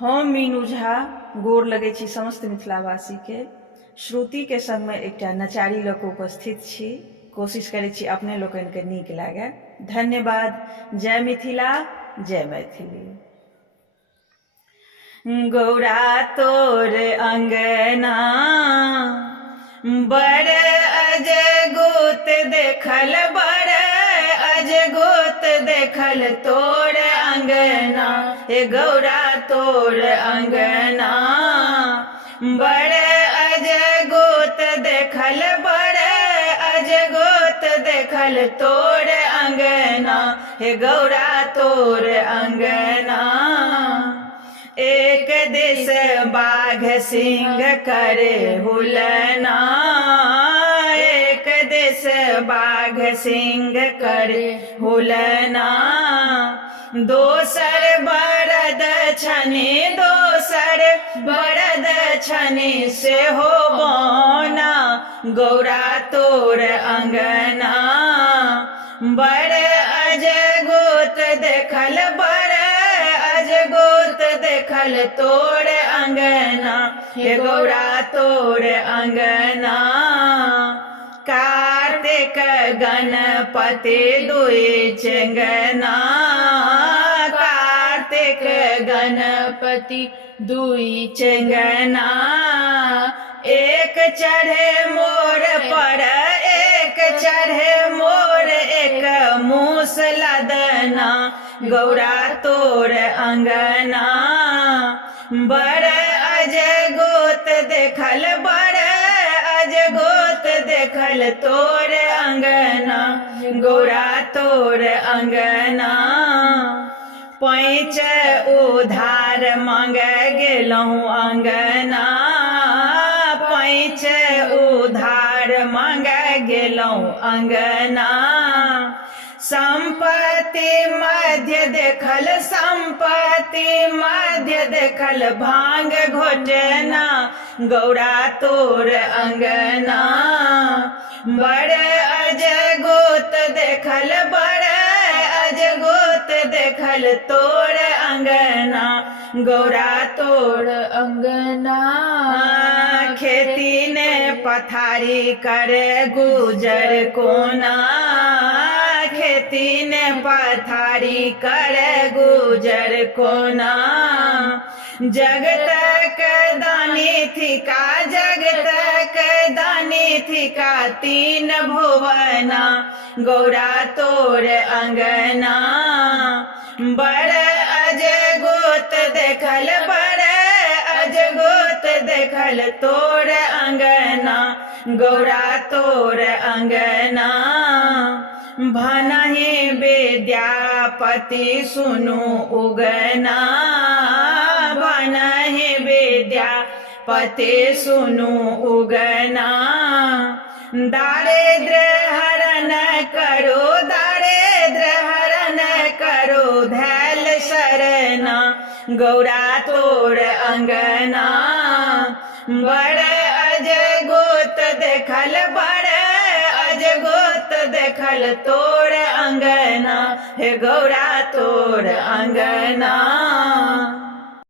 हम मीनू झा गोर लगै छी समस्त मिथिलावासी के। श्रुति के संग में एकटा नचारी लऽ कऽ उपस्थित छी। कोशिश करै छी अपने लोकनि के नीक लागे। धन्यवाद। जय मिथिला, जय मैथिली। गौरा तोर अंगना बड़ अजगोत देखल, बड़ अजगोत देखल तोर अंगना। हे गौरा तोर अंगना बड़ अजगोत देखल, बड़ अजगोत देखल तोर अंगना। हे गौरा तोर अंगना एक दिस बाघ सिंह करे हुलना, एक दिस बाघ सिंह करे हुलना। दोसर बरद छनि, दोसर बरद छनि सेहो बौना। गौरा तोर अंगना बड़ अजगोत देखल, बड़ अजगोत देखल तोर अंगना। हे गौरा तोर अंगना कार्तिक गणपति दुई चेंगना, कार्तिक गणपति दुई चेंगना। एक चढ़े मोर पर, एक चढ़े मोर, एक मूस लदना। गौरा तोर अंगना बड़ अजगोत देखल, बड़ अजगोत देखल तोर अंगना। गौरा तोर अंगना पैंच उधार मांगे गेलहुँ अंगना, पैंच उधार मांगे गेलहुँ अंगना। संपत्ति मध्य देखल, संपत्ति मध्य देखल भांग घोटना। गौरा तोर अंगना बड़ अजगोत देखल, बड़ अजगोत देखल तोर अंगना। गौरा तोर अंगना खेती ने पथारी करे गुजर कोना, खेती ने पथारी करे गुजर कोना। जगत दानी थिका, जगत दानी थिका तीन भुवना। गौरा तोर अंगना बड़ अजगोत देखल, बड़ अजगोत देखल तोर अंगना। गौरा तोर अंगना भनहि विद्यापति सुनु उगना, भनहि विद्यापति सुनु उगना। दारिद्र हरण करो, दारिद्र हरण करो धैल शरणा। गौरा तोर अंगना बड़ अजगोत देखल, बड़ अजगोत देखल तोर अंगना। हे गौरा तोर अंगना।